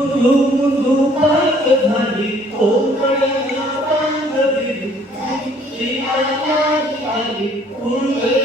Thank you.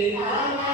Amen.